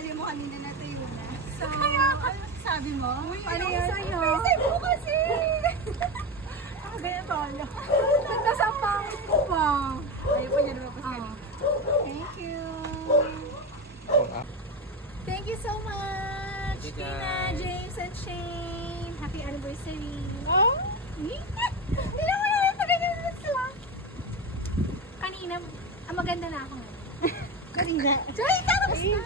tuwalya mo kanina na tayo na. So, ano sabi mo? Paano yan? Sa'yo? Ay, mo kasi! Ganyan pala. Ganda sa pangit ko pa. Ayaw pa niya naman kasi. Thank you. Thank you so much, Thank you, Tina, guys. James, and Shane. Happy anniversary. Oh? Hindi naman naman pa ganyan na sila. Kanina, maganda na ako ngayon. Kanina. Joy, tapos na.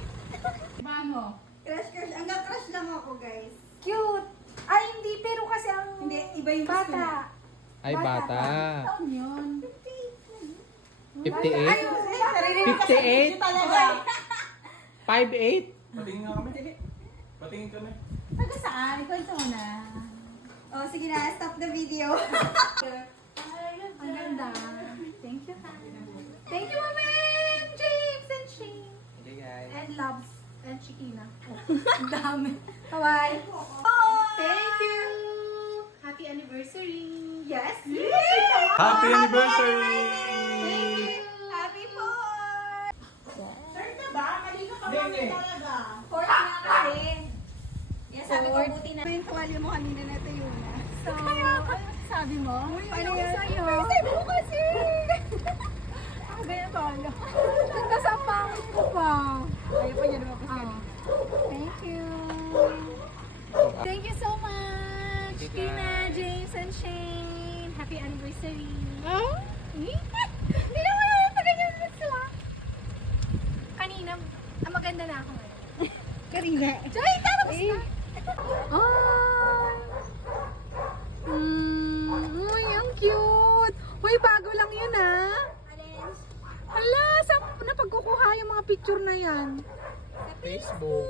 Paano? Crush. Hanggang crush lang ako, guys. Cute. Ay, hindi, pero kasi ang Hindi, iba yung gusto niya. bata. Ay, bata. Taon yun. 58? Sarili 58? talaga. 5'8"? Patingin nga kami. Patingin kami. Taga saan? Ikaw ito na. Oh, sige na, stop the video. Ang ganda. Thank you, Thank you, Mama, James, and Shane. Okay, guys. And Loves, and Chiquina. Ang dami. Bye-bye. Thank you. Happy anniversary. Yes. Happy anniversary! Thank you. Happy 4! Third na ba? Mali ka pa talaga. 4 na kasi. Yes, sabi ko buti na. Yung tuwalya mo kanina na tayo na. So, ano sabi mo? Paano yan? Sa'yo? Ay, mo kasi! Ganyan pala. Ganda sa pangit ko pa. Ayaw pa niya naman kasi. Thank you. Thank you so much, Thank you, Tina, guys. James, and Shane. Happy anniversary. Oh? Hindi naman naman pa ganyan na sila. Kanina, maganda na ako ngayon. Kanina. Joy, tapos na. Uy, ang cute. Uy, bago lang yun ah. Alin? Hala, saan napagkukuha yung mga picture na yan? Facebook.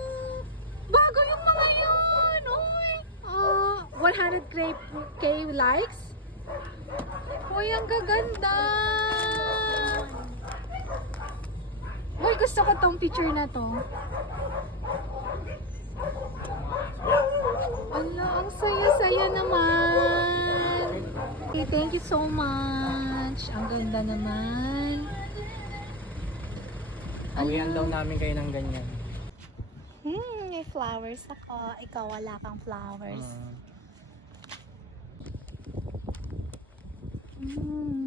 Bago yung mga yun. Uy. 100k likes. Uy, ang gaganda. Uy, gusto ko tong picture na to. Ala, ang saya-saya naman. Okay, thank you so much. Ang ganda naman. Awihan daw namin kayo ng ganyan. May flowers ako. Ikaw wala kang flowers. Mm.